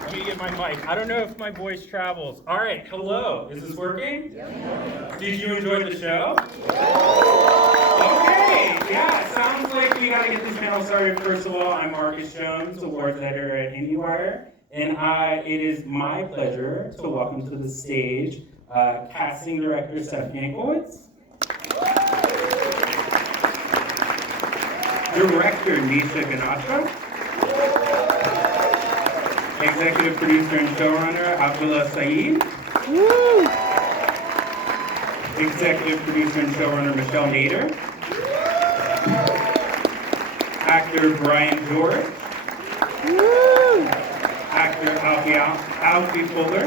Let me get my mic. I don't know if my voice travels. All right, hello. Is this working? Yeah. Did you enjoy the show? Okay, yeah, sounds like we gotta get this panel started. First of all, I'm Marcus Jones, awards editor at IndieWire, and it is my pleasure to welcome to the stage casting director Seth Yankowitz, director Nisha Ganatra, executive producer and showrunner Abdullah Saeed, executive producer and showrunner Michelle Nader, actor Brian George, actor Alfie Fuller,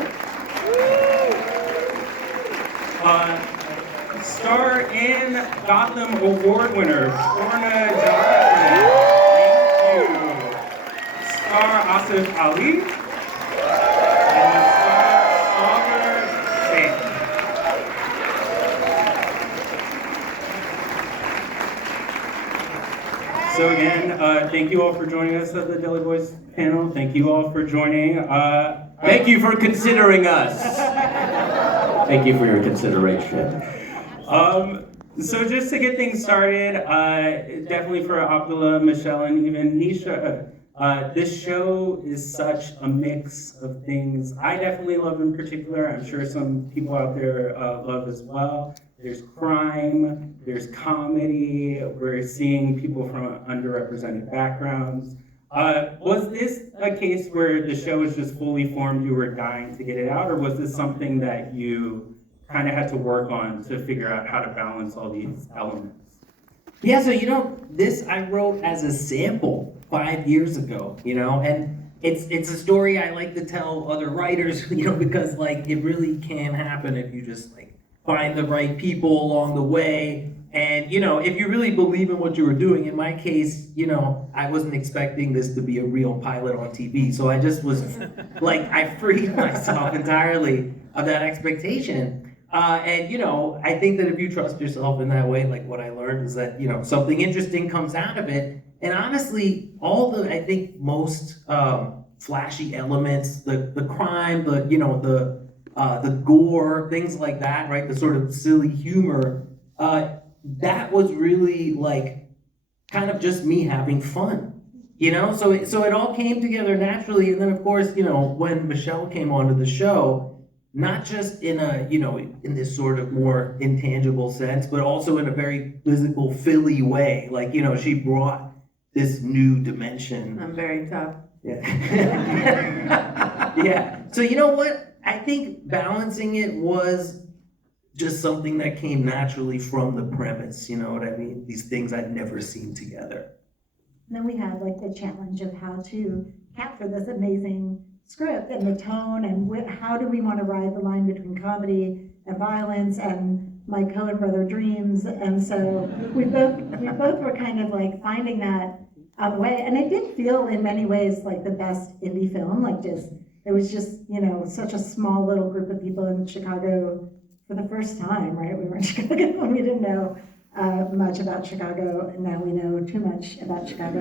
star in Gotham Award winner Poorna. Thank you. Star Asif Ali, and star Saagar Shaikh. So again, thank you all for joining us at the DELI Boys panel. Thank you all for joining. Thank you for considering us. Thank you for your consideration. So just to get things started, definitely for Abdullah, Michelle, and even Nisha, this show is such a mix of things I definitely love in particular. I'm sure some people out there love as well. There's crime, there's comedy, we're seeing people from underrepresented backgrounds. Was this a case where the show was just fully formed, you were dying to get it out, or was this something that you kind of had to work on to figure out how to balance all these elements? Yeah, so this I wrote as a sample 5 years ago, and it's a story I like to tell other writers, because it really can happen if you just find the right people along the way. And if you really believe in what you were doing, in my case, I wasn't expecting this to be a real pilot on TV. So I just was I freed myself entirely of that expectation. And I think that if you trust yourself in that way, what I learned is that, something interesting comes out of it. And honestly, I think most flashy elements, the crime, the gore, things like that, right? The sort of silly humor, that was really kind of just me having fun, So it all came together naturally. And then of course, when Michelle came onto the show, not just in in this sort of more intangible sense, but also in a very physical, Philly way. She brought this new dimension. I'm very tough. Yeah. Yeah. So you know what? I think balancing it was just something that came naturally from the premise. You know what I mean? These things I'd never seen together. And then we had the challenge of how to capture this amazing script and the tone, and how do we want to ride the line between comedy and violence and my Coen brother dreams. And so we both were kind of finding that out of the way. And it did feel in many ways like the best indie film. It was just such a small little group of people in Chicago for the first time, right? We were in Chicago and we didn't know much about Chicago, and now we know too much about Chicago.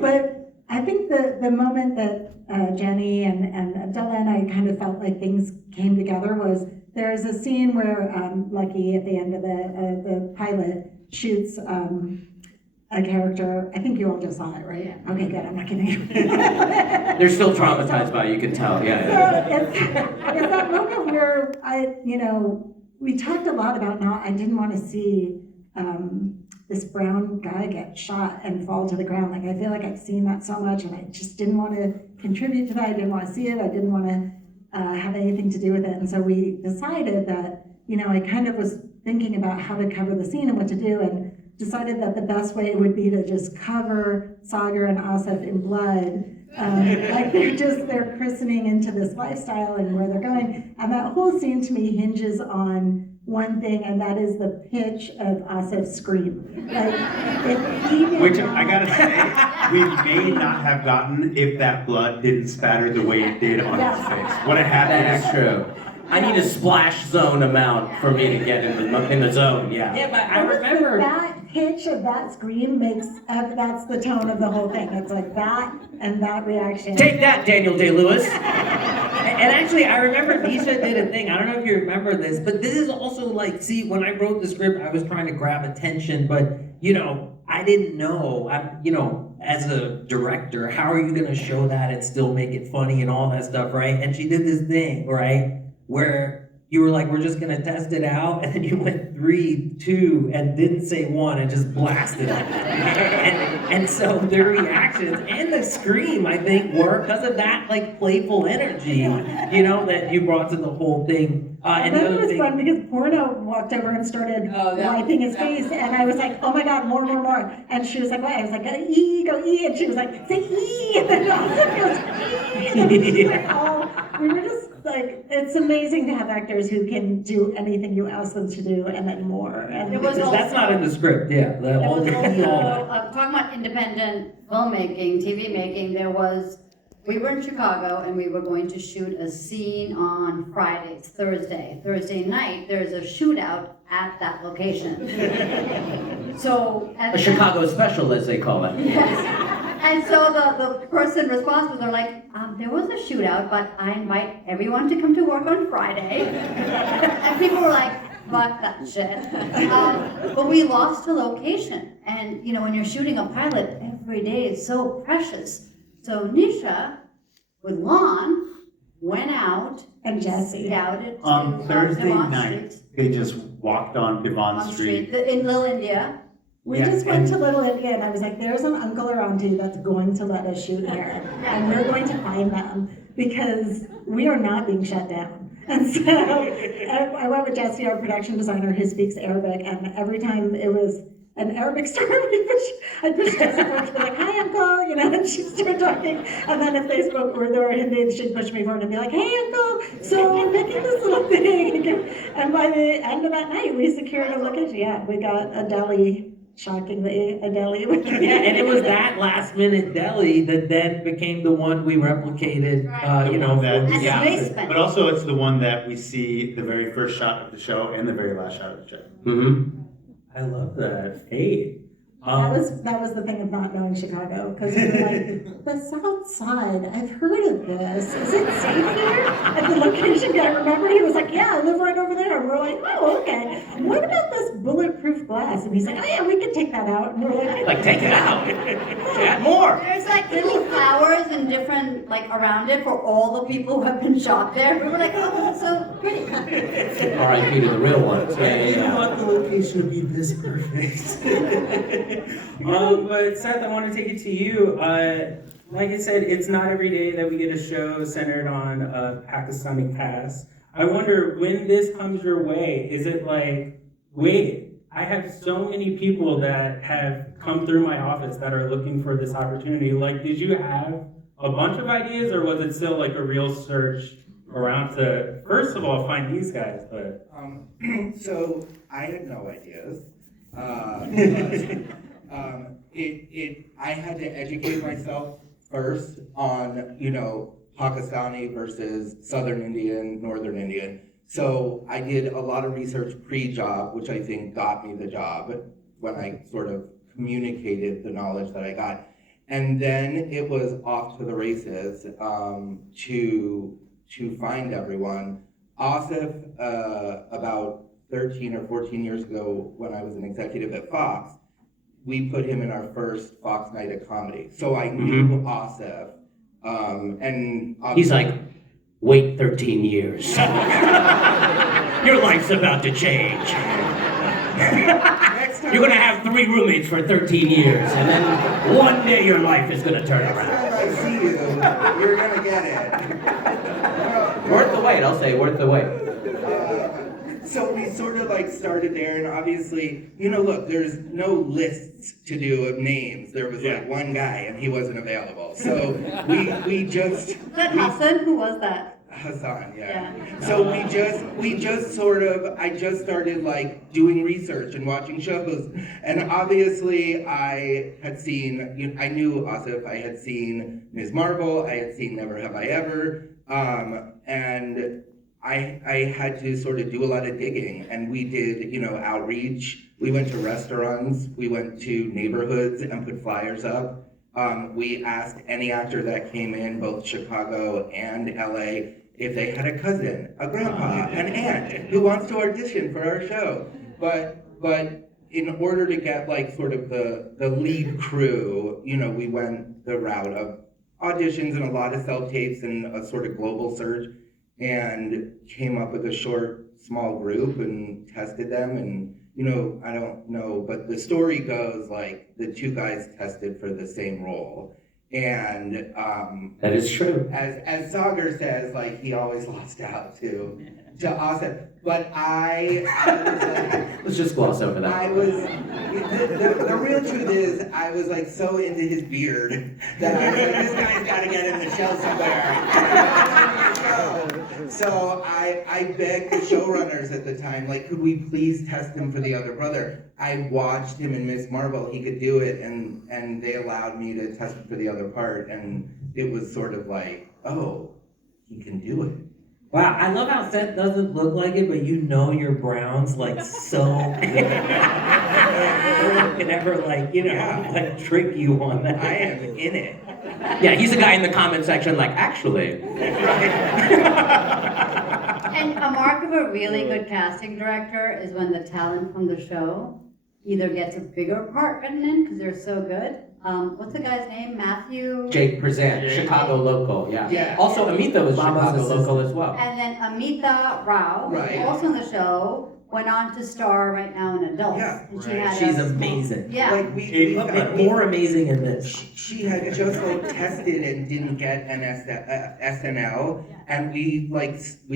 But I think the moment that Jenni and Abdullah and I kind of felt like things came together was there is a scene where Lucky at the end of the pilot shoots a character. I think you all just saw it, right? Yeah. Okay, good. I'm not kidding. They're still traumatized by it, you can tell. Yeah. So it's that moment where we talked a lot about I didn't want to see this brown guy get shot and fall to the ground. I feel like I've seen that so much, and I just didn't want to contribute to that. I didn't want to see it. I didn't want to have anything to do with it. And so we decided that, I kind of was thinking about how to cover the scene and what to do, and decided that the best way would be to just cover Saagar and Asif in blood. They're christening into this lifestyle and where they're going. And that whole scene to me hinges on one thing, and that is the pitch of Asif's scream. Which I gotta say, we may not have gotten if that blood didn't spatter the way it did on his face. What a happy. That is true. I need a splash zone amount for me to get in the zone. Yeah. Yeah, but I remember that pitch of that scream makes, that's the tone of the whole thing. It's like that and that reaction. Take that, Daniel Day-Lewis. And actually, I remember Nisha did a thing. I don't know if you remember this, but this is also like, see, when I wrote the script, I was trying to grab attention, but I didn't know. As a director, how are you gonna show that and still make it funny and all that stuff, right? And she did this thing, right, where you were like, we're just gonna test it out, and then you went 3, 2, and didn't say 1 and just blasted it. and so the reactions and the scream, I think, were because of that like playful energy, that you brought to the whole thing. And then it was fun because Poorna walked over and started wiping his face, and I was like, oh my God, more. And she was like, what? I was like, go E, and she was like, say E, and then Asif goes E, and then it was like, we were just like, it's amazing to have actors who can do anything you ask them to do and then more. And that's not in the script, yeah. Talking about independent filmmaking, TV making, we were in Chicago and we were going to shoot a scene on Thursday night, there's a shootout at that location. So a Chicago special, as they call it. Yes. And so the person responsible, they're like, there was a shootout, but I invite everyone to come to work on Friday. And people were like, fuck that shit. But we lost a location. And when you're shooting a pilot, every day is so precious. So Nisha, with Lon, went out and Jesse scouted on Thursday night. Street. They just walked on Devon Street. In Little India. We just went to Little India, and I was like, there's an uncle or auntie that's going to let us shoot here, and we're going to find them because we are not being shut down. And so I went with Jesse, our production designer, who speaks Arabic, and every time it was an Arabic story, I'd push Jesse forward to be like, hi, uncle, and she'd start talking. And then if they spoke Urdu or Hindi, she'd push me forward and be like, hey, uncle, so we're making this little thing. And by the end of that night, we secured a location. Yeah, we got a deli, shockingly, a deli. And it was that last minute deli that then became the one we replicated, But also it's the one that we see the very first shot of the show and the very last shot of the show. Mm-hmm. I love that. Hey. That was the thing of not knowing Chicago, because we were like, the South Side, I've heard of this. Is it safe here? And the location guy, remember, he was like, yeah, I live right over there. And we're like, oh, okay. What about this bulletproof glass? And he's like, oh yeah, we can take that out. And we're like, take it out. Add more. There's like little flowers and different, around it for all the people who have been shot there. We were like, oh, that's so pretty. R.I.P. to the real ones. I want the location to be this perfect. But Seth, I want to take it to you. Like I said, it's not every day that we get a show centered on a Pakistani cast. I wonder, when this comes your way, is it like, wait, I have so many people that have come through my office that are looking for this opportunity. Like, did you have a bunch of ideas, or was it still like a real search around to, first of all, find these guys? But so I had no ideas. I had to educate myself first on, Pakistani versus Southern Indian, Northern Indian. So I did a lot of research pre-job, which I think got me the job when I sort of communicated the knowledge that I got. And then it was off to the races to find everyone. Asif, about 13 or 14 years ago, when I was an executive at Fox, we put him in our first Fox Night of Comedy. So I knew Asif, and he's like, wait 13 years. Your life's about to change. You're gonna have 3 roommates for 13 years, and then one day your life is gonna turn around. Next time I see you, you're gonna get it. Worth the wait, I'll say, worth the wait. So we sort of started there, and obviously, look, there's no lists to do of names. There was one guy, and he wasn't available. So we just. Was that Hassan? Who was that? Hassan, yeah. So we just sort of, I just started doing research and watching shows, and obviously I knew Asif, I had seen Ms. Marvel, I had seen Never Have I Ever, and I had to sort of do a lot of digging, and we did, outreach. We went to restaurants, we went to neighborhoods and put flyers up. We asked any actor that came in, both Chicago and LA, if they had a cousin, a grandpa, an aunt who wants to audition for our show. But in order to get like sort of the lead crew, we went the route of auditions and a lot of self-tapes and a sort of global search, and came up with a short, small group and tested them. And I don't know, but the story goes like the two guys tested for the same role. And that is true. As Saagar says, like he always lost out to Asif. But I was like, Let's just gloss over that. I was the real truth is I was like so into his beard that I was like, this guy's got to get in the show somewhere. So I begged the showrunners at the time, like, could we please test him for the other brother? I watched him in Miss Marvel, he could do it, and they allowed me to test him for the other part, and it was sort of like, oh, he can do it. Wow, I love how Seth doesn't look like it, but your Browns like so good. No one can ever like trick you on that. I am in it. Yeah, he's a guy in the comment section like, actually. And a mark of a really good casting director is when the talent from the show either gets a bigger part written in because they're so good. What's the guy's name? Matthew? Jake Present, Chicago local, yeah. Yeah. Also, Amita was Mama's Chicago assistant. local as well. And then Amita Rao, Right. also in the show, went on to star right now in Adults. Yeah, And she right. had She's a- amazing. Yeah. Like we got, More amazing in this. she had just like tested and didn't get an SNL, and we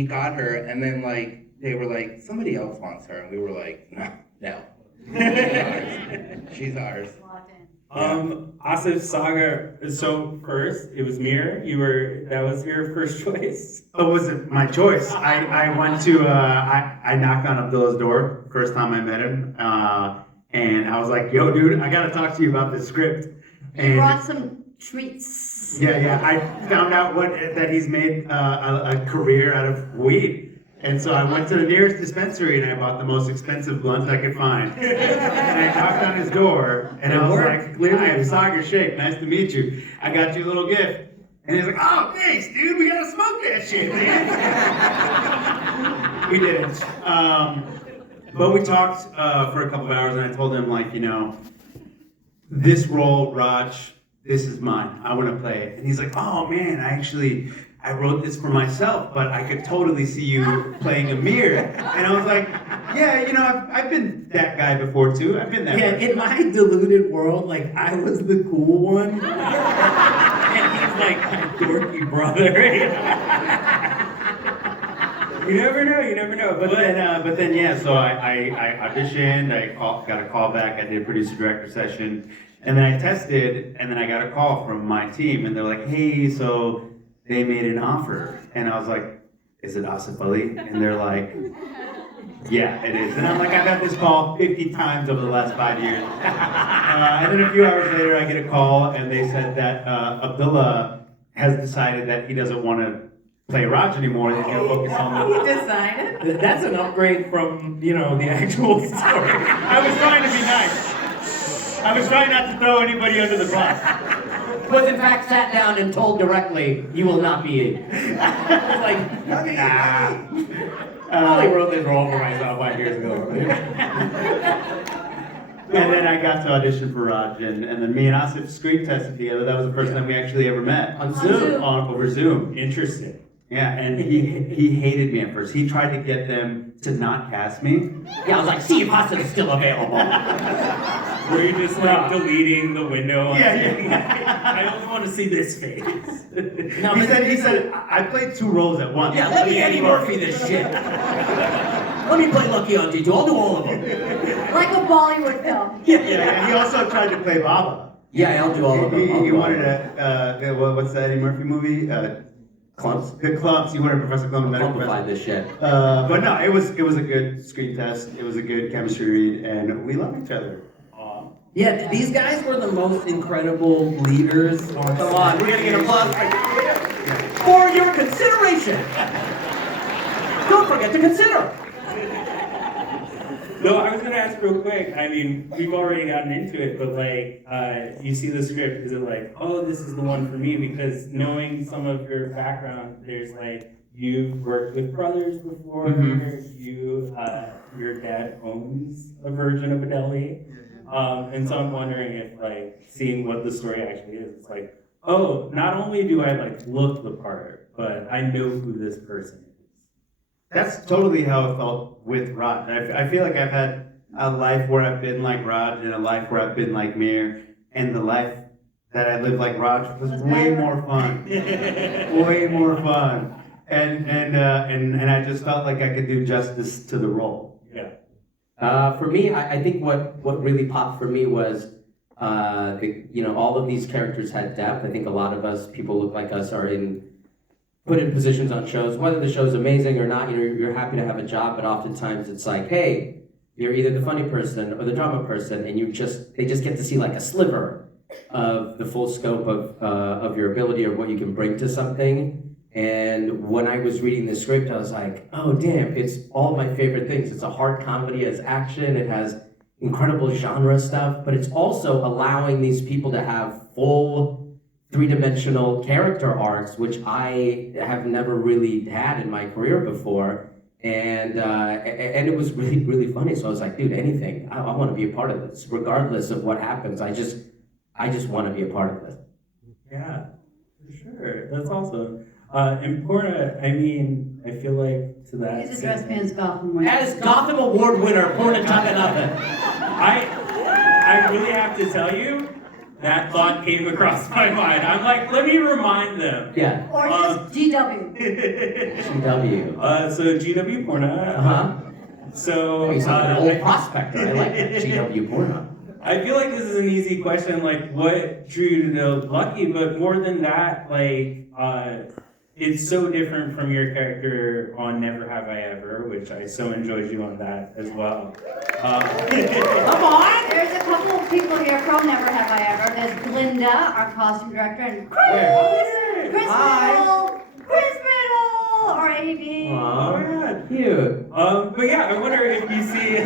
got her, and then like they were like somebody else wants her, and we were like no, she's ours. Asif, Saagar, so first, it was Mir, that was your first choice? Oh, was it my choice? I went to, I knocked on Abdullah's door, first time I met him, and I was like, yo, dude, I gotta talk to you about this script. He brought some treats. Yeah, I found out that he's made a career out of weed. And so I went to the nearest dispensary and I bought the most expensive blunt I could find. And I knocked on his door and I was like, hi, I'm Saagar Shaikh, nice to meet you. I got you a little gift. And he's like, oh, thanks, dude, we gotta smoke that shit, man. We didn't. But we talked for a couple of hours and I told him, like, this role, Raj, this is mine. I want to play it. And he's like, oh man, I wrote this for myself, but I could totally see you playing Amir. And I was like, yeah, I've been that guy before too. I've been that Yeah, person. in my deluded world, like I was the cool one. And he's like my dorky brother. You never know. But then, yeah, so I auditioned, got a call back, I did a producer director session, and then I tested, and then I got a call from my team, and they're like, hey, so they made an offer. And I was like, is it Asif Ali? And they're like, yeah, it is. And I'm like, I've had this call 50 times over the last 5 years. And then a few hours later, I get a call, and they said that Abdullah has decided that he doesn't want to play Raj anymore, and he's going to focus on the... He decided. That's an upgrade from, the actual story. I was trying to be nice. I was trying not to throw anybody under the bus. Was in fact sat down and told directly, you will not be. It's like, nah. I wrote this role for myself 5 years ago. And then I got to audition for Raj, and then me and Asif screen tested together. That was the first time we actually ever met. On Zoom. Over Zoom. Interesting. Yeah, and he hated me at first. He tried to get them to not cast me. Yeah, I was like, see if Asif is still available. Were you just like deleting the window? Yeah. I only want to see this face. No, He said, I played 2 roles at once. yeah, let me Eddie Murphy this shit. Let me play Lucky on G2. I'll do all of them. Like a Bollywood film. Yeah, he also tried to play Baba. Yeah, I'll do all of them. He wanted a, what's the Eddie Murphy movie? Clumps. The Clumps. He wanted Professor Clump. Clumpified this shit. But no, it was a good screen test. It was a good chemistry read, and we love each other. Yeah, these guys were the most incredible leaders on Come on, we're gonna get applause for your consideration. don't forget to consider. No, I was gonna ask real quick. I mean, we've already gotten into it, but like, you see the script, is it like, oh, this is the one for me? Because knowing some of your background, there's like, you've worked with brothers before. Your dad owns a version of a deli, and so I'm wondering if like seeing what the story actually is, it's like, oh, not only do I like look the part, but I know who this person is. That's totally how it felt with Raj. I feel like I've had a life where I've been like Raj and a life where I've been like Mir, and the life that I lived like Raj was way more fun. Way more fun. And I just felt like I could do justice to the role. Yeah. For me, I think what really popped for me was, all of these characters had depth. I think a lot of us, people look like us, are put in positions on shows, whether the show's amazing or not, you're happy to have a job, but oftentimes it's like, hey, you're either the funny person or the drama person, and they just get to see like a sliver of the full scope of your ability or what you can bring to something. And when I was reading the script, I was like, oh damn, it's all my favorite things. It's a hard comedy, it has action, it has incredible genre stuff, but it's also allowing these people to have full three-dimensional character arcs, which I have never really had in my career before, and it was really, really funny. So I was like, dude, anything, I want to be a part of this, regardless of what happens. I just want to be a part of this. Yeah, for sure. That's awesome. And Poorna, I mean, I feel like to that. Please address me as Gotham winner. As Gotham Award winner, Poorna Jagannathan. I really have to tell you, that thought came across my mind. I'm like, let me remind them. Yeah. Or just GW. GW. So GW Poorna. Uh-huh. So He's like an old prospector. I like that. GW Poorna. I feel like this is an easy question, like what drew you to Lucky, but more than that, like it's so different from your character on Never Have I Ever, which I so enjoyed you on that as well. Come on! There's a couple of people here from Never Have I Ever. There's Glinda, our costume director, and Chris Middle, our AD. Aw, cute. But yeah, I wonder if you see. I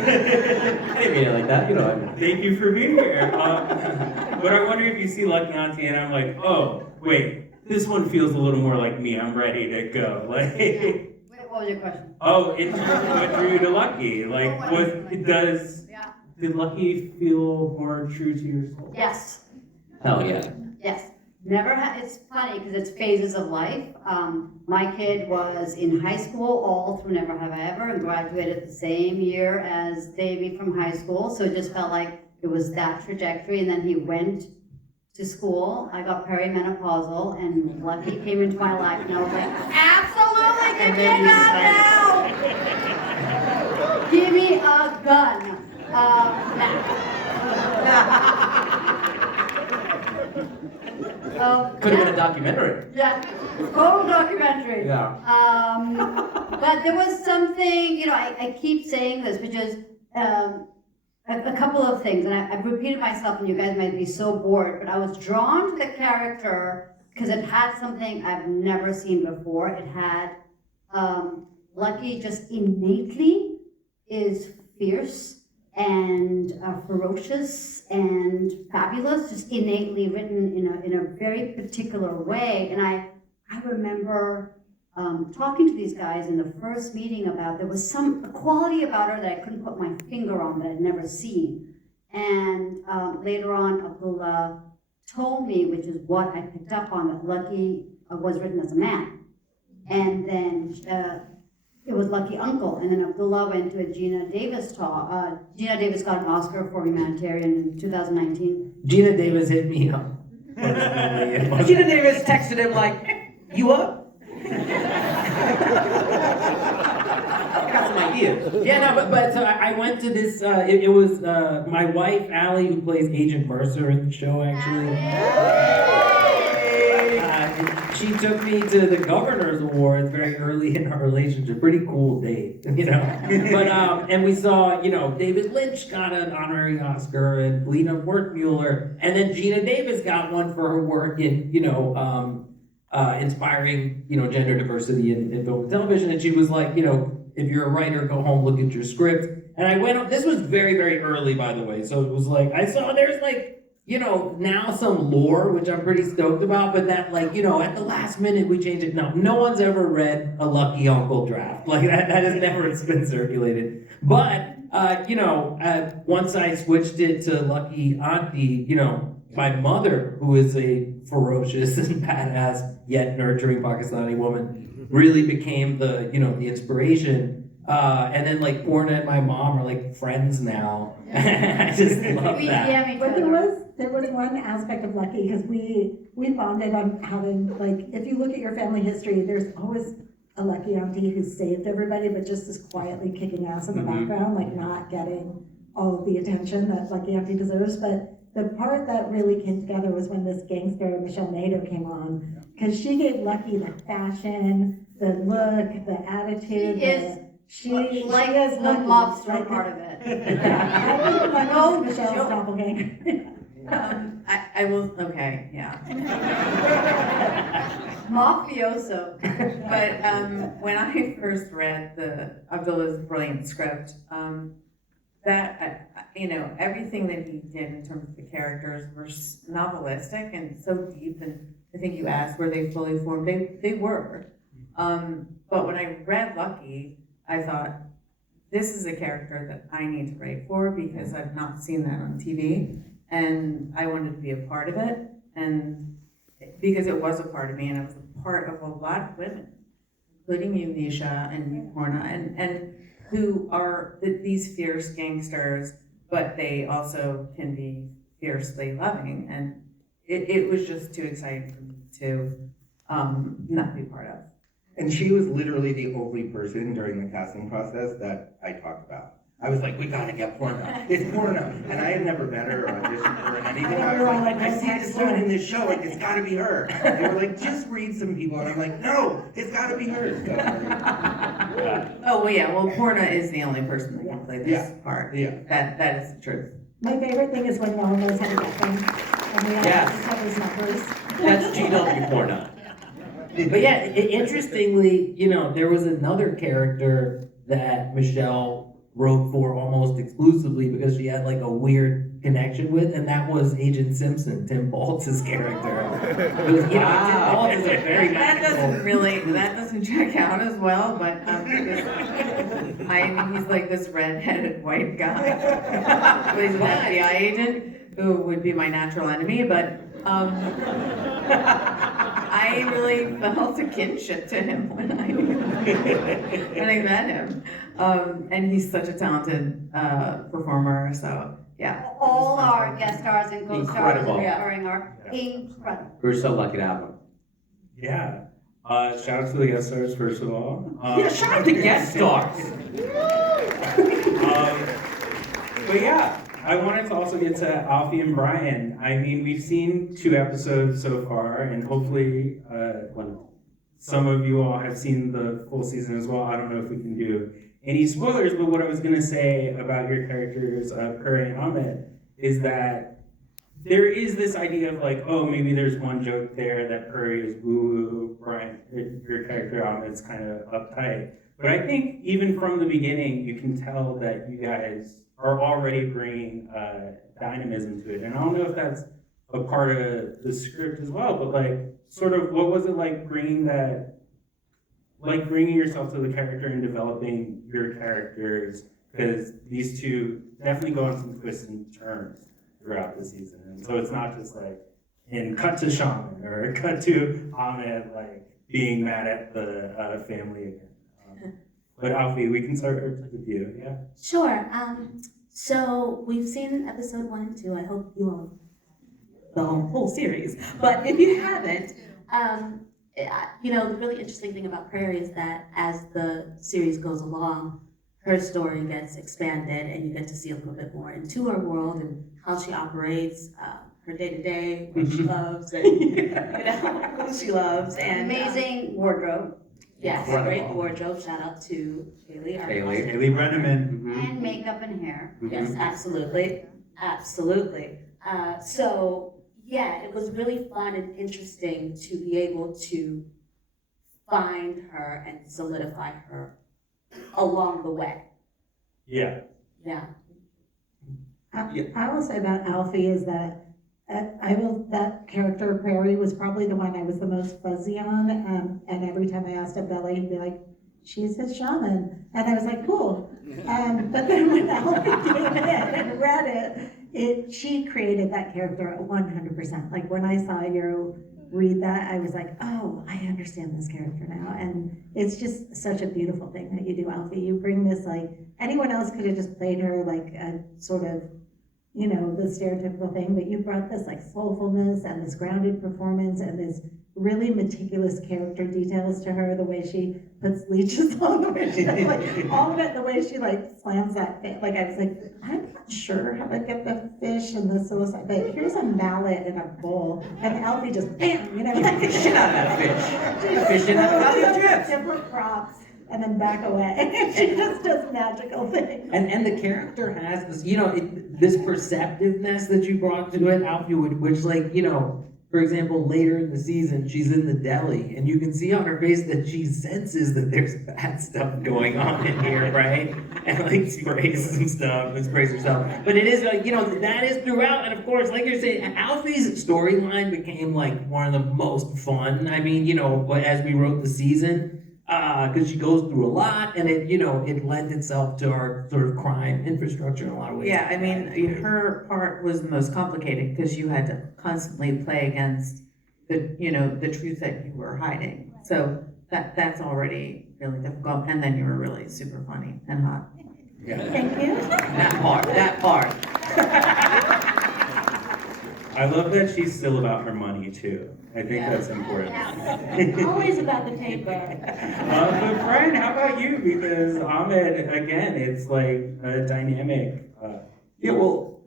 didn't mean it like that, you know. Thank you for being here. But I wonder if you see Lucky Auntie and I'm like, oh, wait, this one feels a little more like me. I'm ready to go. Like. Wait, what was your question? Oh, in terms of what drew you to Lucky, like, did Lucky feel more true to your soul? Yes. Hell yeah. Yes. It's funny because it's phases of life. My kid was in high school all through Never Have I Ever and graduated the same year as Davey from high school. So it just felt like it was that trajectory. And then he went to school. I got perimenopausal and Lucky came into my life and I was like, absolutely, give me a gun now. Give me a gun. Could have been a documentary. Yeah, total documentary. Yeah. But there was something, I keep saying this, which is a couple of things, and I've repeated myself, and you guys might be so bored, but I was drawn to the character because it had something I've never seen before. It had, Lucky just innately is fierce and ferocious and fabulous, just innately written in a very particular way. And I remember talking to these guys in the first meeting about there was a quality about her that I couldn't put my finger on that I'd never seen. And later on, Abdullah told me, which is what I picked up on, that Lucky was written as a man. And then it was Lucky Uncle, and then Abdullah went to a Gina Davis talk. Gina Davis got an Oscar for Humanitarian in 2019. Gina Davis hit me up. Gina Davis texted him like, you up? Got some ideas. Yeah, no, but so I went to this, it was my wife, Allie, who plays Agent Mercer in the show, actually. She took me to the Governor's Awards very early in our relationship. Pretty cool date, But and we saw, David Lynch got an honorary Oscar and Lena Wertmuller, and then Gina Davis got one for her work in, inspiring, gender diversity in film and television. And she was like, if you're a writer, go home, look at your script. And I went up, this was very, very early, by the way. So it was like, I saw there's like, now some lore, which I'm pretty stoked about, but that like, at the last minute we changed it. No one's ever read a Lucky Uncle draft. Like that has never been circulated. But, once I switched it to Lucky Auntie, my mother, who is a ferocious and badass yet nurturing Pakistani woman, really became the inspiration. And then like Poorna and my mom are like friends now. I just love that. Yeah, me But too. there was one aspect of Lucky, because we bonded on having, like, if you look at your family history, there's always a Lucky Auntie who saved everybody, but just is quietly kicking ass in the background, like not getting all of the attention that Lucky Auntie deserves. But the part that really came together was when this gangster, Michelle Nader, came on, because she gave Lucky the fashion, the look, the attitude. She is the mobster part of it. I think Lucky's Michelle's doppelganger. I will, okay, yeah. Mafioso. But when I first read Abdullah's brilliant script, everything that he did in terms of the characters were novelistic and so deep, and I think you asked were they fully formed, they were. But when I read Lucky, I thought, this is a character that I need to write for because I've not seen that on TV, and I wanted to be a part of it, and because it was a part of me, and it was a part of a lot of women, including you, Nisha, and you, Poorna, and who are these fierce gangsters, but they also can be fiercely loving, and it was just too exciting for me to not be part of. And she was literally the only person during the casting process that I talked about. I was like, we gotta get Poorna. It's Poorna. And I had never met her or auditioned or anything. I was like, I see this woman in this show, like, it's gotta be her. They were like, just read some people. And I'm like, no, it's gotta be her. Oh, well, yeah, well, Poorna is the only person that can play this part. Yeah. That is the truth. My favorite thing is when no one knows how to get them, and we all have to cover numbers. That's GW Poorna. But yeah, interestingly, there was another character that Michelle wrote for almost exclusively because she had like a weird connection with, and that was Agent Simpson, Tim Baltz's character. Tim Baltz is a very that doesn't check out as well, but he's like this red-headed white guy, plays an FBI agent who would be my natural enemy, but I really felt a kinship to him when I met him, and he's such a talented performer. So yeah, All our guest stars and co-stars Incredible. during our incredible. We're so lucky to have one. Yeah. Shout out to the guest stars, first of all. Shout out to guest stars. But yeah, I wanted to also get to Alfie and Brian. I mean, we've seen 2 episodes so far, and hopefully some of you all have seen the full season as well. I don't know if we can do any spoilers, but what I was going to say about your characters, Prairie and Ahmad, is that there is this idea of like, oh, maybe there's one joke there that Prairie is woo-woo, Brian, your character Ahmed's kind of uptight. But I think even from the beginning, you can tell that you guys are already bringing dynamism to it. And I don't know if that's a part of the script as well, but like, sort of, what was it like bringing yourself to the character and developing your characters? Because these two definitely go on some twists and turns throughout the season. And so it's not just like in cut to Shaman or cut to Ahmed, like being mad at the family again. But Alfie, we can start with you, yeah? Sure. So we've seen episode 1 and 2. I hope you all the whole series. But if you haven't, the really interesting thing about Prairie is that as the series goes along, her story gets expanded, and you get to see a little bit more into her world and how she operates, her day-to-day, what she loves, and who she loves, and Amazing wardrobe. yes, Incredible. great wardrobe. Shout out to Haley, our Haley Brenneman. And makeup and hair. Yes, absolutely, absolutely. So yeah, it was really fun and interesting to be able to find her and solidify her along the way. Yeah. Yeah. I will say about Alfie is that that character Prairie was probably the one I was the most fuzzy on, and every time I asked Abdullah, he'd be like, "She's his shaman," and I was like, "Cool." But then when Alfie came in and read she created that character at 100%. Like when I saw you read that, I was like, "Oh, I understand this character now," and it's just such a beautiful thing that you do, Alfie. You bring this, like, anyone else could have just played her like a sort of, you know, the stereotypical thing, but you brought this like soulfulness and this grounded performance and this really meticulous character details to her, the way she puts leeches on, the way she, like, all of it, the way she like slams that fish. Like I was like, I'm not sure how to get the fish and the psilocybin, but here's a mallet in a bowl, and Alfie just bam, you know, Get the shit out of that fish. The fish in that chips. different props. And then back away. She just does magical things. And the character has this, you know, this perceptiveness that you brought to it, Alfie, which, like, you know, for example, later in the season, she's in the deli, and you can see on her face that she senses that there's bad stuff going on in here, right? And like sprays some stuff and sprays herself. But it is like, you know, that is throughout, and of course, like you're saying, Alfie's storyline became like one of the most fun. I mean, you know, as we wrote the season. Because she goes through a lot, and it, you know, it lent itself to our sort of crime infrastructure in a lot of ways. Yeah, I mean, her part was the most complicated because you had to constantly play against the, you know, the truth that you were hiding. So that's already really difficult. And then you were really super funny and hot. Yeah. Thank you. That part. I love that she's still about her money too. I think that's important. Always about the paper. But Brian, how about you? Because Ahmed, again, it's like a dynamic. Yeah, well,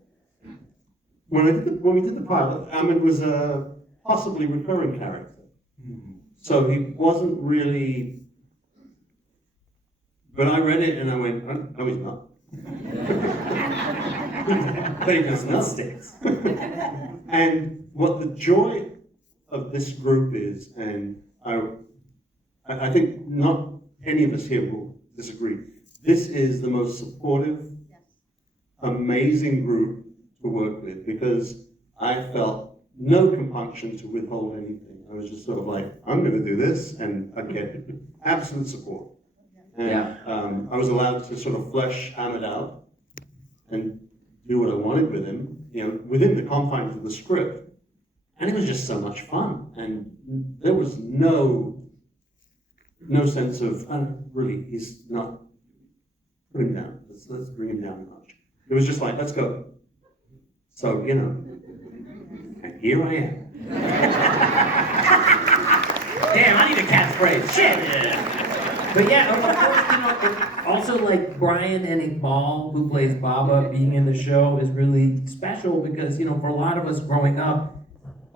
when we did the pilot, Ahmed was a possibly recurring character. So he wasn't really. But I read it and I went, "Oh, no, he's not." They just know. Sticks. And what the joy of this group is, and I think not any of us here will disagree, this is the most supportive, amazing group to work with, because I felt no compunction to withhold anything. I was just sort of like, I'm going to do this, and I get absolute support. And I was allowed to sort of flesh Ahmed out and do what I wanted with him, you know, within the confines of the script. And it was just so much fun. And there was no sense of, really, he's not, put him down. Let's bring him down a notch. It was just like, let's go. So, you know, and here I am. Damn, I need a catchphrase. Shit. But yeah, of course, you know, also like Brian and Iqbal, who plays Baba, being in the show is really special because, you know, for a lot of us growing up,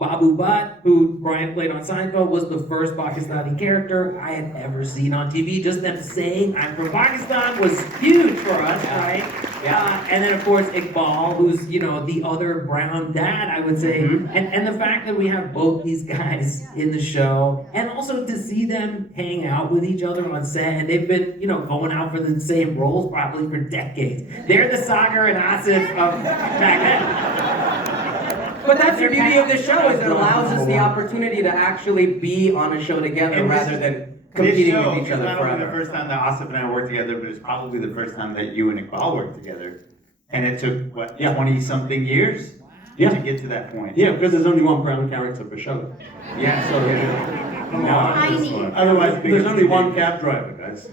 Babu Bhatt, who Brian played on Seinfeld, was the first Pakistani character I had ever seen on TV. Just them saying I'm from Pakistan was huge for us, right? Yeah. And then of course Iqbal, who's, you know, the other brown dad, I would say. Mm-hmm. And the fact that we have both these guys in the show, and also to see them hang out with each other on set, and they've been, you know, going out for the same roles probably for decades. They're the Saagar and Asif of back then. But that's the beauty of the show, is it allows us the opportunity to actually be on a show together And rather than competing with each other not only the forever. first time that Asif and I worked together, but it's probably the first time that you and Iqbal worked together. And it took, what, 20-something years to get to that point? Yeah, because there's only one brown character per show. Yeah, so Come on. Otherwise, there's only one cab driver, guys.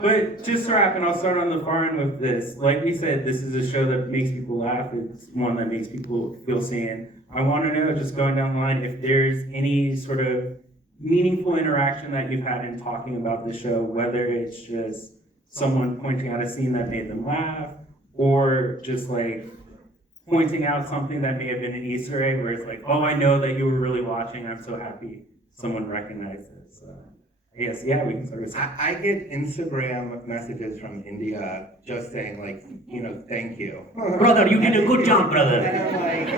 But just to wrap, and I'll start on the far end with this. Like we said, this is a show that makes people laugh. It's one that makes people feel seen. I want to know, just going down the line, if there's any sort of meaningful interaction that you've had in talking about the show, whether it's just someone pointing out a scene that made them laugh, or just like pointing out something that may have been an Easter egg, where it's like, oh, I know that you were really watching. I'm so happy someone recognized this. Yes, yeah, we can sort of. I get Instagram messages from India just saying like, thank you. Brother, you did a good job, brother. And I'm like,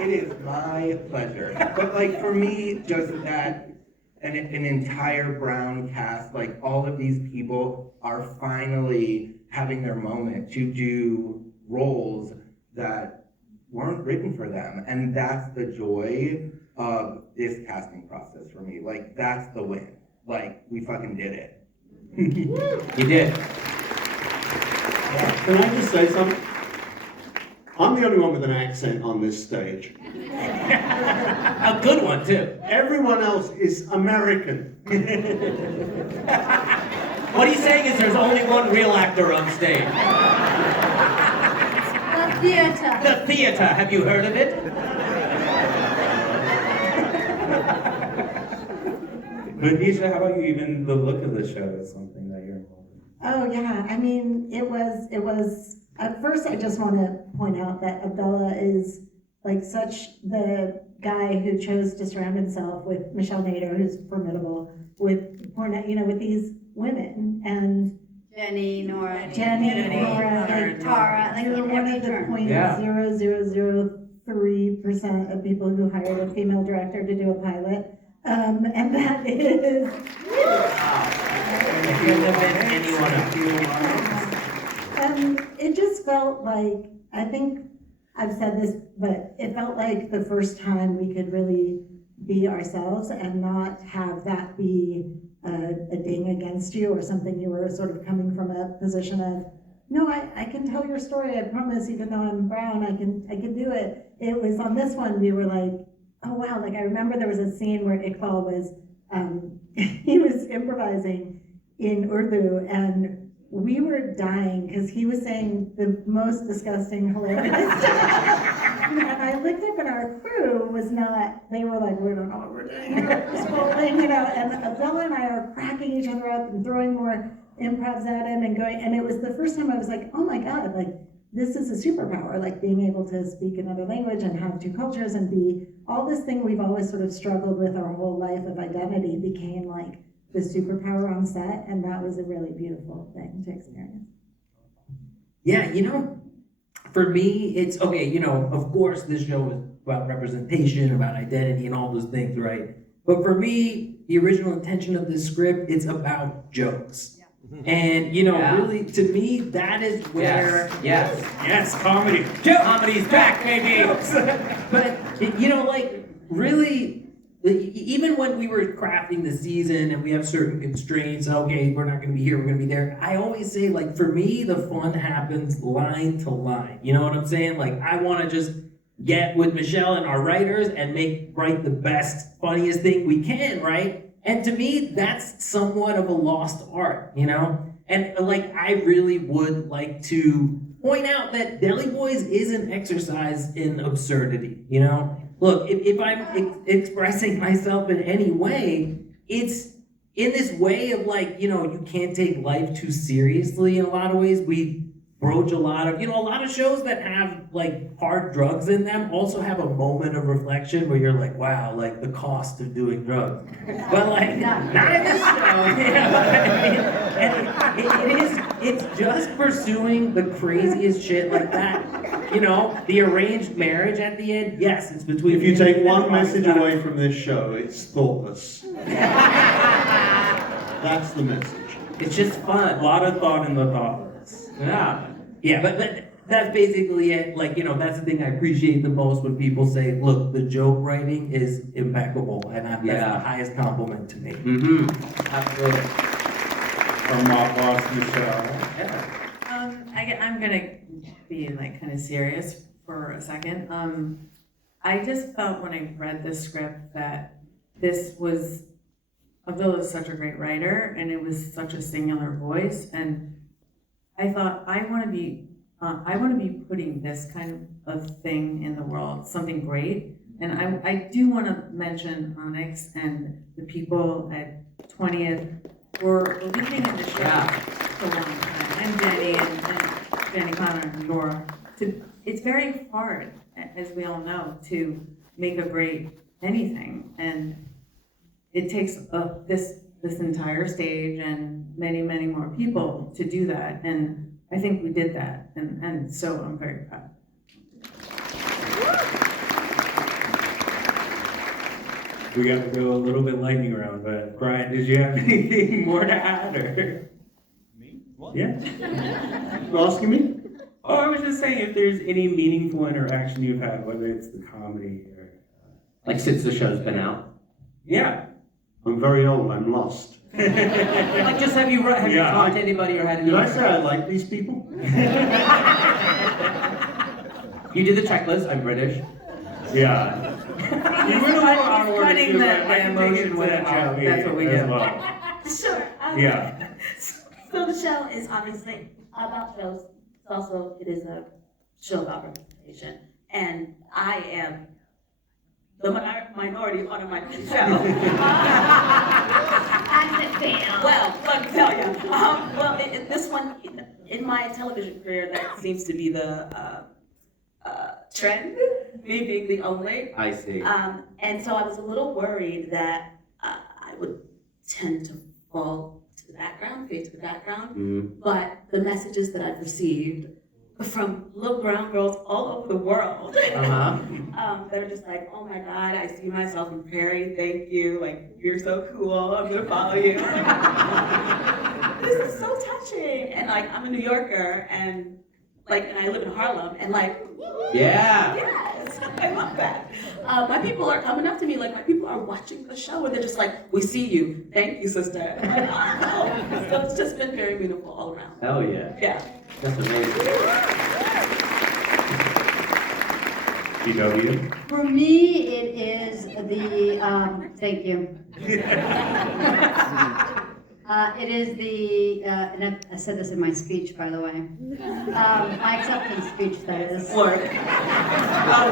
it is my pleasure. But like for me, just that an entire brown cast, like all of these people are finally having their moment to do roles that weren't written for them. And that's the joy of this casting process for me. Like, that's the win. Like, we fucking did it. You did. Can I just say something? I'm the only one with an accent on this stage. A good one, too. Everyone else is American. What he's saying is there's only one real actor on stage. The theater. The theater, have you heard of it? But Nisha, how about you? Even the look of the show is something that you're involved in. Oh, yeah, I mean, it was, at first I just want to point out that Abdullah is like such the guy who chose to surround himself with Michelle Nader, who's formidable, with Poorna, with these women, and Jenni, Nora, Nora, like Tara, like you're in one every of the turn. 0.0003% of people who hired a female director to do a pilot. And that is If you have been anyone else. it just felt like, I think I've said this, but it felt like the first time we could really be ourselves and not have that be a ding against you or something you were sort of coming from a position of, no, I can tell your story, I promise, even though I'm brown, I can do it. It was on this one, we were like, oh wow, like I remember there was a scene where Iqbal was, he was improvising in Urdu and we were dying because he was saying the most disgusting, hilarious stuff. And I looked up and our crew was not, they were like, we don't know what we're doing here, this whole thing, and Abdullah and I are cracking each other up and throwing more improvs at him and going, and it was the first time I was like, oh my God, like this is a superpower, like being able to speak another language and have two cultures and be all this thing we've always sort of struggled with our whole life of identity became like the superpower on set, and that was a really beautiful thing to experience. Yeah, for me, it's okay, of course this show is about representation, about identity and all those things, right? But for me, the original intention of this script, it's about jokes. And, really, to me, that is where... Yes, comedy. Comedy's back, baby! But, really, even when we were crafting the season and we have certain constraints, okay, we're not going to be here, we're going to be there, I always say, like, for me, the fun happens line to line. You know what I'm saying? Like, I want to just get with Michelle and our writers and write the best, funniest thing we can, right? And to me, that's somewhat of a lost art, And like, I really would like to point out that DELI BOYS is an exercise in absurdity, Look, if I'm expressing myself in any way, it's in this way of like, you can't take life too seriously in a lot of ways. We broach a lot of, a lot of shows that have like hard drugs in them also have a moment of reflection where you're like, wow, like the cost of doing drugs. But like, not in this show. And it's just pursuing the craziest shit like that. The arranged marriage at the end, yes, it's between. If you take one message away from this show, it's thoughtless. That's the message. It's just fun. A lot of thought in the thoughtless. Yeah, but that's basically it. Like, that's the thing I appreciate the most when people say, look, the joke writing is impeccable. And that's the highest compliment to me. Mm-hmm. Absolutely. From my boss, Michelle. I'm gonna be like kind of serious for a second. I just felt when I read this script that Abdullah is such a great writer and it was such a singular voice, and I thought I want to be putting this kind of thing in the world, something great. And I do want to mention Onyx and the people at 20th were believing in the show for a long time, and Jenni and Konner and Nora. It's very hard, as we all know, to make a great anything, and it takes this entire stage and many, many more people to do that. And I think we did that. And so I'm very proud. We got to go a little bit lightning round, but Brian, did you have anything more to add? Or? Me? What? Yeah. You asking me? Oh, I was just saying if there's any meaningful interaction you've had, whether it's the comedy or. Like since the show's been out? Yeah. I'm very old, I'm lost. Like just have you talked to anybody or had any? Did I say I like these people? You did the checklist, I'm British. Yeah. You went a little out of order Cutting too, the but I can emotion take it to with it. Joey That's what we as do. well. Sure. Yeah. So the show is obviously about shows. It's also, it is a show about representation. And I am the minority on my show. As it fails. Well, let me tell you. This one, in my television career, that seems to be the trend, me being the only. I see. And so I was a little worried that I would tend to fall to the background, fade to the background. Mm-hmm. But the messages that I've received from little brown girls all over the world, they're just like, oh my God, I see myself in Prairie, thank you, like, you're so cool, I'm gonna follow you. This is so touching. And like, I'm a New Yorker, and I live in Harlem, and Yeah. yes, I love that. My people are coming up to me, my people are watching the show, and they're just like, we see you, thank you, sister. And I'm like, oh. So it's just been very beautiful all around. Hell yeah. Yeah. That's amazing. GW. For me, it is the, thank you. It is the, and I said this in my speech, by the way. My acceptance speech, that is. Or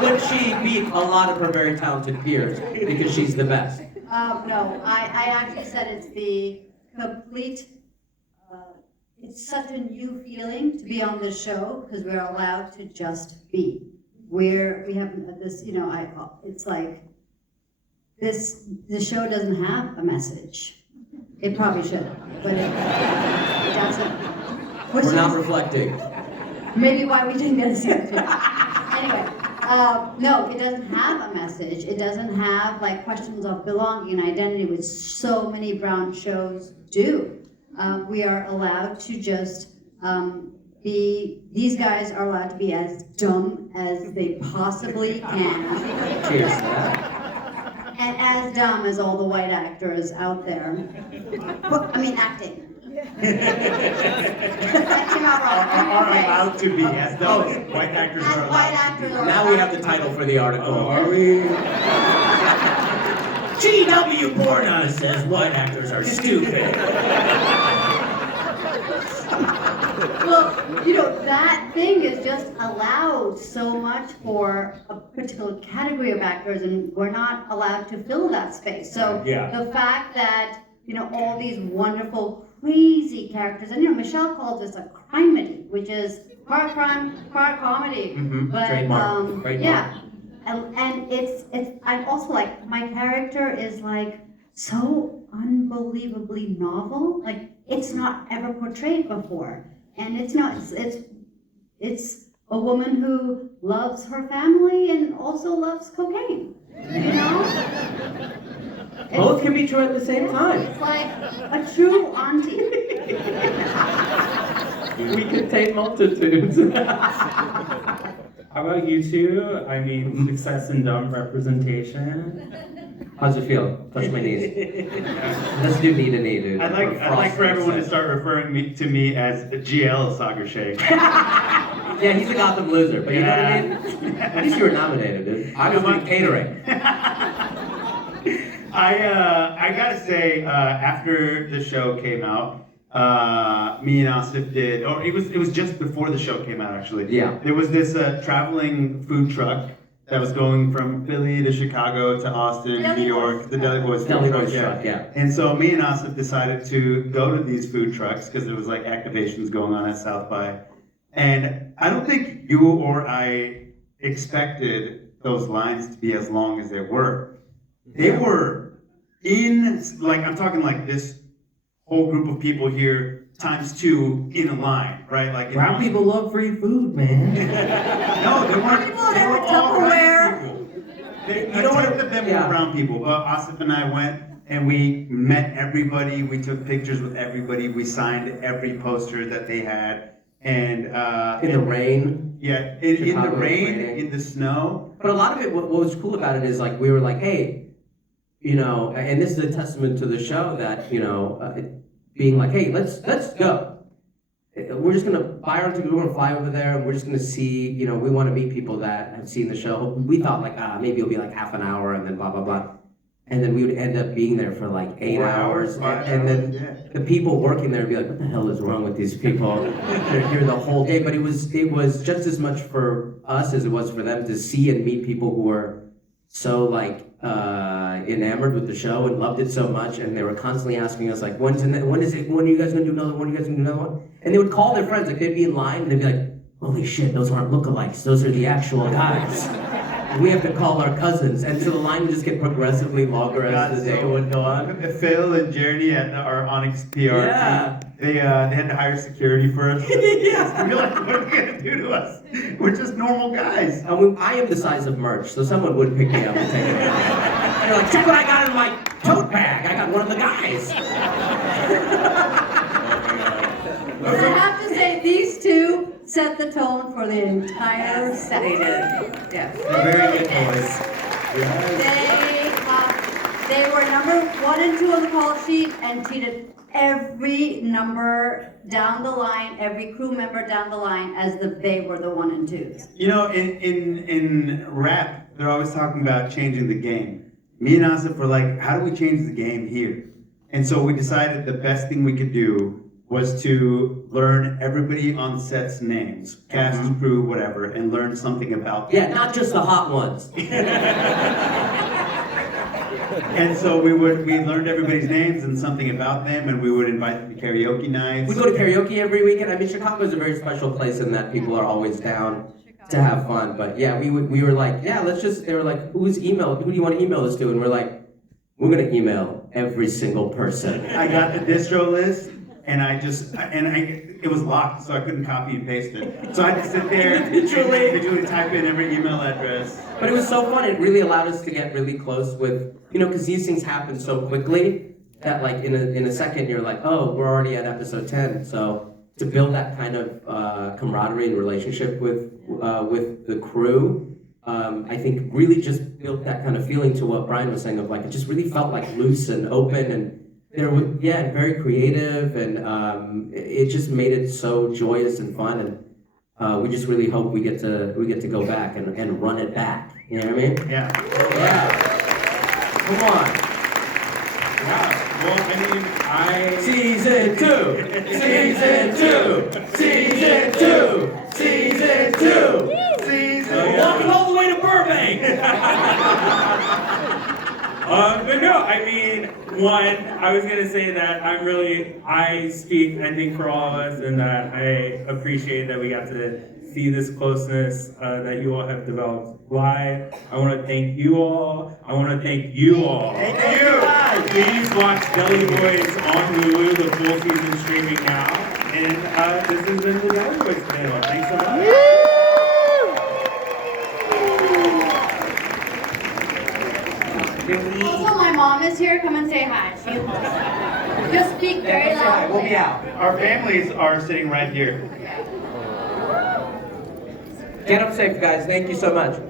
would she beat a lot of her very talented peers because she's the best? No, I actually said it's the complete, it's such a new feeling to be on this show because we're allowed to just be. We have this, it's like, the show doesn't have a message. It probably should, but it doesn't. We're not reflecting. Maybe why we didn't get a season 2. Anyway, no, it doesn't have a message. It doesn't have questions of belonging and identity, which so many brown shows do. We are allowed to just be. These guys are allowed to be as dumb as they possibly can. Cheers to that. And as dumb as all the white actors out there. Acting. That came out wrong. Are allowed to be as those white actors As are white allowed. actors are Now we have the title for the article. Are we? GW Poorna says white actors are stupid. Well, that thing is just allowed so much for a particular category of actors, and we're not allowed to fill that space. So Yeah. the fact that, all these wonderful, crazy characters, and Michelle calls this a crimedy, which is part crime, part comedy. But Trademark. yeah, and it's I'm also my character is so unbelievably novel. It's not ever portrayed before. And it's a woman who loves her family and also loves cocaine, Both can be true at the same time. It's like a true auntie. We contain multitudes. How about you two? Success in dumb representation. How's it feel? Touch my knees. Let's do knee to knee, dude. I'd like for everyone to start referring to me as GL Saagar Shaikh. Yeah, he's a Gotham loser, but you know what I mean? At least you were nominated, dude. I was doing catering. I gotta say, after the show came out, me and Asif did, or it was just before the show came out actually. Yeah. There was this traveling food truck that was going from Philly to Chicago to Austin, Deli New York, the Deli Boys Deli food Boys truck, truck, yeah. And so me and Asif decided to go to these food trucks because there was activations going on at South by. And I don't think you or I expected those lines to be as long as they were. They were I'm talking like this whole group of people here times 2 in a line, right? Like Brown people love free food, man. No, they weren't. They were all Tupperware. white people. You know what? Of them were brown people. But Asif and I went and we met everybody. We took pictures with everybody. We signed every poster that they had. And In the rain. yeah, in the Chicago was rain, raining. in the snow. But a lot of it, what was cool about it is like we were like, hey, you know, and this is a testament to the show that, you know, being like, hey, let's go. We're just gonna buy our ticket, we're gonna fly over there, and we're just gonna see, you know, we want to meet people that have seen the show. We thought like, maybe it'll be like half an hour and then blah, blah, blah. And then we would end up being there for like 8 4 hours. 5 And hours, then the people working there would be like, what the hell is wrong with these people? They're here the whole day. But it was just as much for us as it was for them to see and meet people who were so like enamored with the show and loved it so much, and they were constantly asking us like, when are you guys gonna do another one? When are you guys gonna do another one? And they would call their friends, like they'd be in line and they'd be like, holy shit, those aren't lookalikes, those are the actual guys. We have to call our cousins, and so the line would just get progressively longer as the day would go on. Phil and Jenni at our Onyx PR Yeah. team, they had to hire security for us. Yeah. We're like, what are they gonna do to us? We're just normal guys. I am the size of merch, so someone would pick me up and take me. They're like, check what I got in my tote bag. I got one of the guys. And I have to say, these two set the tone for the entire set. They did. Yes. They're very good boys. They were number 1 and 2 on the call sheet and treated every number down the line, every crew member down the line as if they were the 1 and 2s. You know, in rap, they're always talking about changing the game. Me and Asif were like, how do we change the game here? And so we decided the best thing we could do was to learn everybody on set's names, cast, crew, whatever, and learn something about them. Yeah, not just the hot ones. And so we learned everybody's names and something about them, and we would invite them to karaoke nights. We go to karaoke every weekend. I mean, Chicago is a very special place in that people are always down to have fun. But yeah, we were like, yeah, they were like, who do you want to email this to? And we're like, we're gonna email every single person. I got the distro list, and it was locked, so I couldn't copy and paste it. So I had to sit there and individually type in every email address. But it was so fun. It really allowed us to get really close with, you know, because these things happen so quickly that like in a second you're like, oh, we're already at episode 10. So to build that kind of camaraderie and relationship with the crew, I think really just built that kind of feeling to what Brian was saying of like, it just really felt like loose and open and very creative, and it just made it so joyous and fun, and we just really hope we get to go back and run it back. You know what I mean? Yeah. Come on. Yeah. Well, I mean, Season 2. Season 2. Season 2. Season 2. We're walking all the way to Burbank. But no, I mean, one, I was gonna say that I speak, I think, for all of us, and that I appreciate that we got to see this closeness that you all have developed live. I want to thank you all. I want to thank you all. Thank you. Please watch DELI Boys on HULU, the full season streaming now. And this has been the DELI Boys panel. Thanks so much. Also, my mom is here. Come and say hi. Just speak very loudly. We'll be out. Our families are sitting right here. Get up safe, guys. Thank you so much.